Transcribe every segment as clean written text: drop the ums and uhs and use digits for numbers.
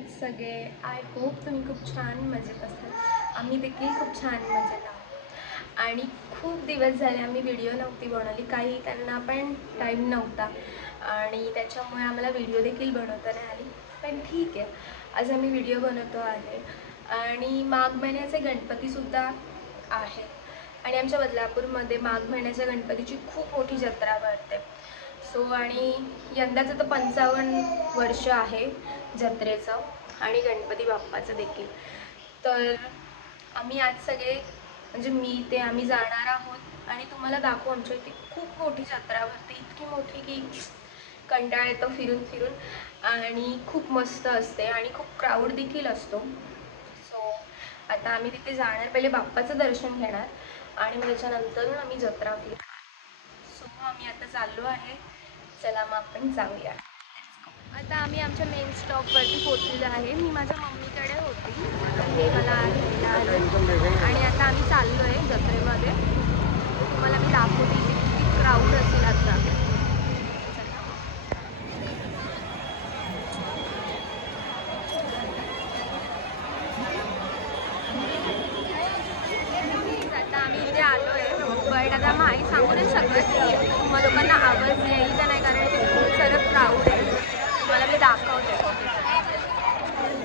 आहात सगळे? I hope तुम्ही खूप छान मजेत असाल. आम्ही देखील खूप छान मजेत आहोत आणि खूप दिवस झाले आम्ही व्हिडिओ नव्हती बनवली. काही त्यांना पण टाईम नव्हता आणि त्याच्यामुळे आम्हाला व्हिडिओ देखील बनवता नाही आली. पण ठीक आहे, आज आम्ही व्हिडिओ बनवतो आहे. आणि माघ महिन्याचे गणपतीसुद्धा आहेत आणि आमच्या बदलापूरमध्ये माघ महिन्याच्या गणपतीची खूप मोठी जत्रा भरते. आणि यंदाचं तर 55 वर्ष आहे जत्रेचं आणि गणपती बाप्पाचं देखील. तर आम्ही आज सगळे म्हणजे आम्ही जाणार आहोत आणि तुम्हाला दाखवू. आमच्या इथे खूप मोठी जत्रा भरते, इतकी मोठी की कंटाळा येतो फिरून फिरून आणि खूप मस्त असते आणि खूप क्राऊड देखील असतो. आता आम्ही तिथे जाणार, पहिले बाप्पाचं दर्शन घेणार आणि मग त्याच्यानंतर आम्ही जत्रा फिरणार. आम्ही आता चाललो आहे. चला मग आपण जाऊया. आता आम्ही आमच्या मेन स्टॉपवरती पोचलेलो आहे. मी माझ्या मम्मीकडे होती, हे मला घ्यायला आले आणि आता आम्ही चाललो आहे जत्रेमध्ये. तुम्हाला मी दाखवते किती क्राऊड असेल आता. आता आम्ही इथे आलो आहे, बट आता माहीत सांगू नाही शकत की तुम्हा लोकांना आवाज येईल का नाही, कारण ते खूप सारं क्राऊड आहे. मला मी दाखवते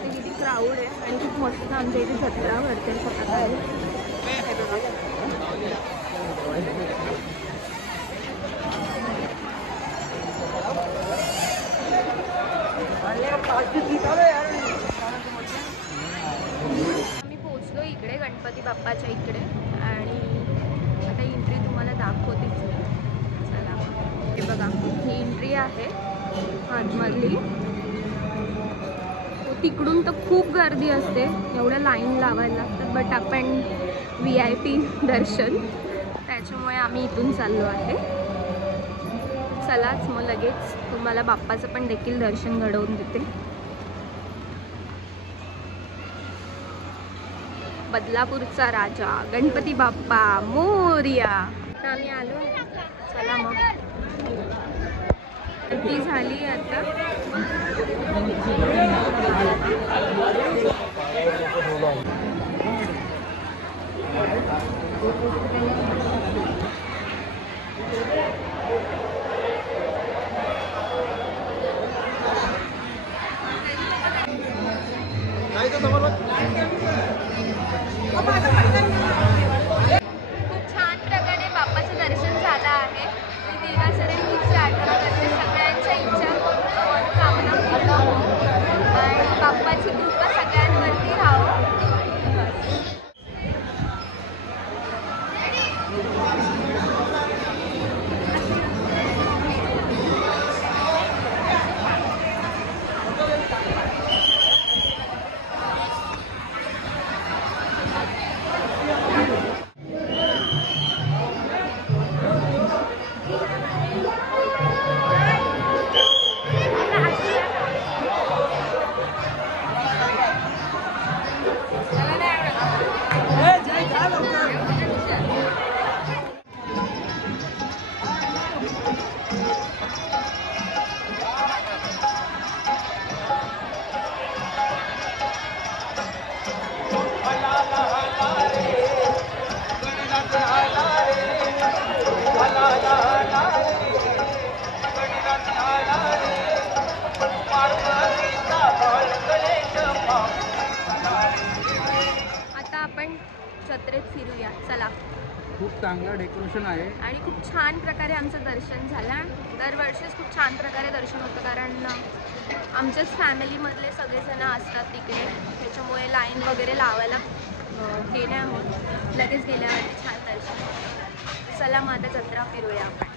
किती क्राऊड आहे आणि खूप मस्त आमच्या इथे जत्रा भरते सकाळी. हे बघा, आम्ही पोचलो इकडे गणपती बाप्पाच्या इकडे आणि आता एंट्री तुम्हाला दाखवतेच. चला, हे बघा, ही एंट्री आहे आतमधली. तिकडून तर खूप गर्दी असते, एवढ्या लाईन लावायला लागतात, बट आपण VIP दर्शन, त्याच्यामुळे आम्ही इथून चाललो आहे. चलाच मग लगेच तुम्हाला बाप्पाचं पण देखील दर्शन घडवून देते. बदलापूरचा राजा गणपती बाप्पा मोरया. आम्ही आलो आहे. चला मग, ती झाली आता. खूप छान प्रकारे बाप्पाचं दर्शन झालं आहे. मी देवासरे हीच प्रार्थना करते, सगळ्यांच्या इच्छा मनोकामना पूर्ण हो आणि बाप्पाची कृपा सगळ्यांवरती राहो. आता आपण जत्रेत फिरूया. चला. खूप चांगलं डेकोरेशन आहे आणि खूप छान प्रकारे आमचं दर्शन झालं. दरवर्षीच खूप छान प्रकारे दर्शन होतं, कारण आमच्याच फॅमिलीमधले सगळेजण असतात तिकडे, त्याच्यामुळे लाईन वगैरे लावायला हे नाही होत. लगेच गेल्यावरती छान दर्शन होतं. चला मग आता जत्रा फिरूया आपण.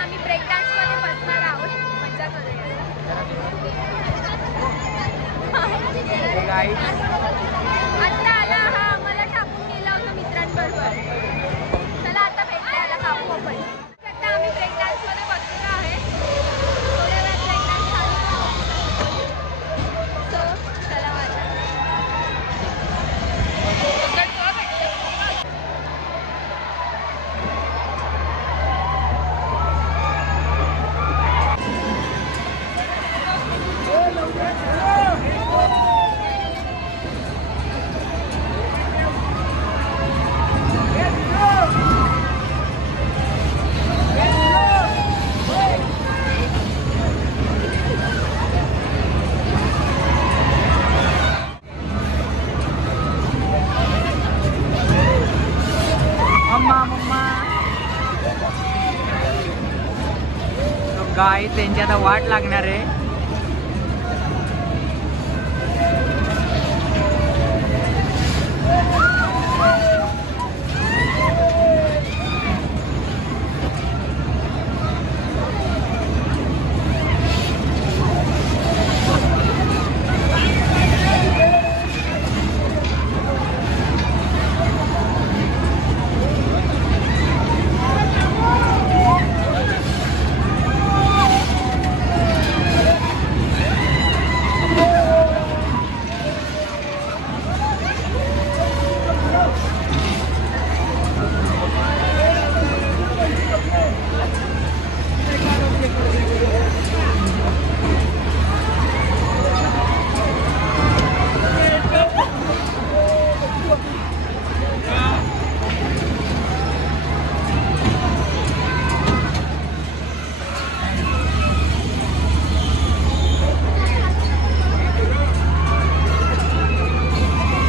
आम्ही ब्रेक डान्स मध्ये बसणार आहोत, मजा करूया. आता आला हा, आम्हाला टाकून गेला होता मित्रांबरोबर. चला आता भेटूया, याला खाऊ आपण. आता आम्ही ब्रेक डान्स मध्ये बसलेलो आहे. थोड्या वेळात ब्रेक डान्स चालू. सो चला माझ्या गाय त्यांची आता वाट लागणार आहे.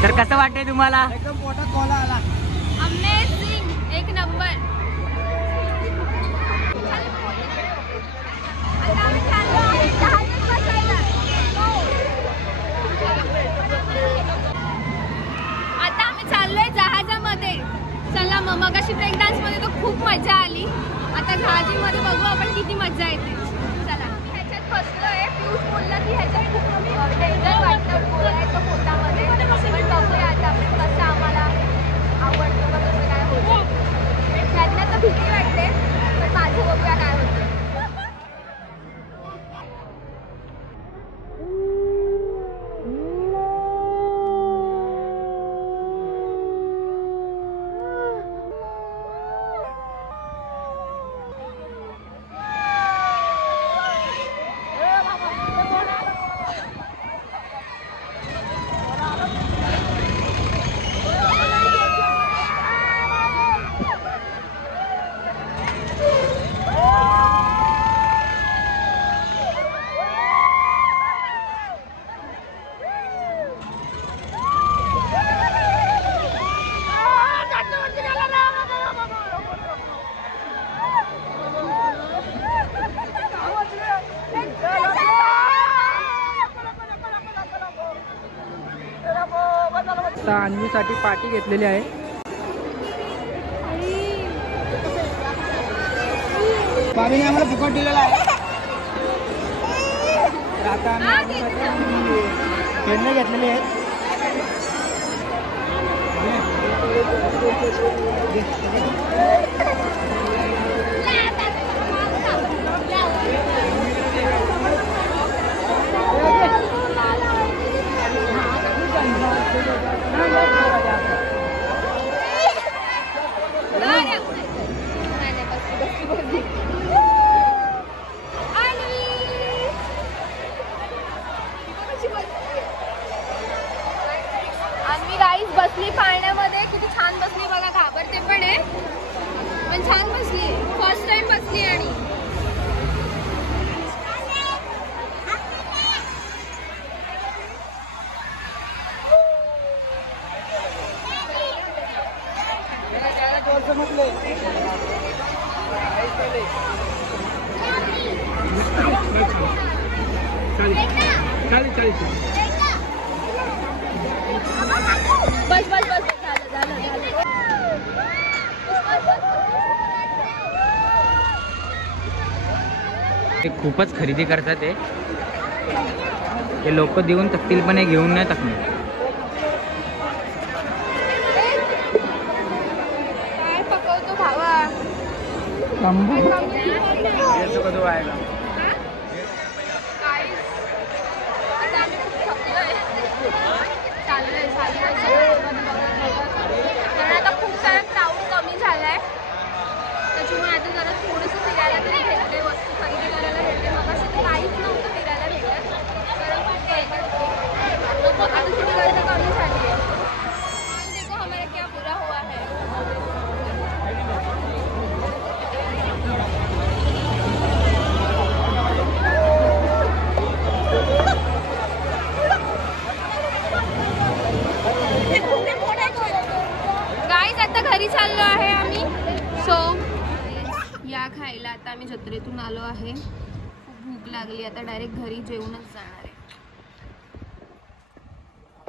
तर कसं वाटतंय तुम्हाला? एकदम पोटात कोला आला. अमेझिंग, एक नंबर. आता आम्ही चाललो आहे जहाजात बसायला. आता आम्ही चाललोय जहाजामध्ये. चला मग अशी ब्रेक डान्स मध्ये तर खूप मजा आली. आता जहाजीमध्ये बघू आपण किती मजा येते. चला ह्याच्यात बसलोय. पियुष बोलला की ह्याच्यात खूप डेंजर वाटतं बोलायचं पोटामध्ये. पण बघूया आता आपण कसं आम्हाला आवडतं का कसं काय होतं. त्यांना तर भीती वाटते, पण माझं बघूया काय होतं. आता अन्वीसाठी पार्टी घेतलेली आहे. बाबीने आम्हाला फुकट दिलेला आहे. तर आता आम्ही खेळणे घेतलेले आहेत. अन्वी गाईस बसली पाण्यामध्ये. किती छान बसली बघा. घाबरते पण आहे, पण छान बस बस बस झालं. ते खूपच खरेदी करतात ते लोक देऊन टाकतील पण हे घेऊन नाही टाकणार. काय पकवतो भावा? कारण आता खूप सारा क्राऊड कमी झालाय, त्याच्यामुळे आता जरा थोडंसं फिरायला तरी भेटते, वस्तू खरेदी करायला भेटते. मग असं काहीच नव्हतं फिरायला भेटत, कारण आता थोडी गर्दी कमी झाली आहे. देखो हमारा क्या बुरा हुआ है. गाईज आता घरी चाललो आहे आम्ही. सो या खायला आता आम्ही जत्रेतून आलो आहे. खूप भूक लागली, आता डायरेक्ट घरी जेवूनच जाणार आहे.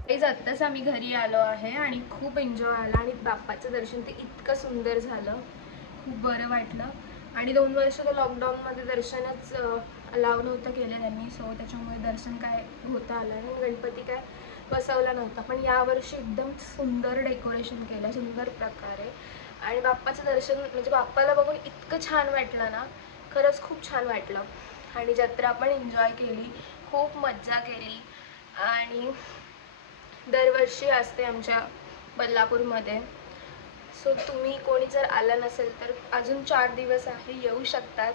गाईज आत्ताच आम्ही घरी आलो आहे आणि खूप एन्जॉय आला आणि बाप्पाचं दर्शन ते इतकं सुंदर झालं, खूप बरं वाटलं. आणि 2 वर्ष तर लॉकडाऊनमध्ये दर्शनच अलाव नव्हतं केलं त्यांनी, सो त्याच्यामुळे दर्शन काय होता आलं आणि गणपती काय बसवला नव्हता. पण यावर्षी एकदम सुंदर डेकोरेशन केलं, सुंदर प्रकारे. आणि बाप्पाचं दर्शन म्हणजे बाप्पाला बघून इतकं छान वाटलं ना, खरंच खूप छान वाटलं. आणि जत्रा पण एन्जॉय केली, खूप मज्जा केली. आणि दरवर्षी असते आमच्या बदलापूरमध्ये. सो तुम्ही कोणी जर आलं नसेल तर अजून 4 दिवस आहे, येऊ शकतात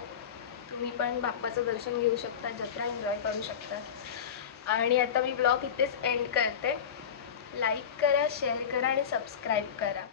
तुम्ही पण, बाप्पाचं दर्शन घेऊ शकता, जत्रा एन्जॉय करू शकता. आणि आता मी ब्लॉग इथेच एंड करते. लाईक करा, शेअर करा आणि सबस्क्राईब करा.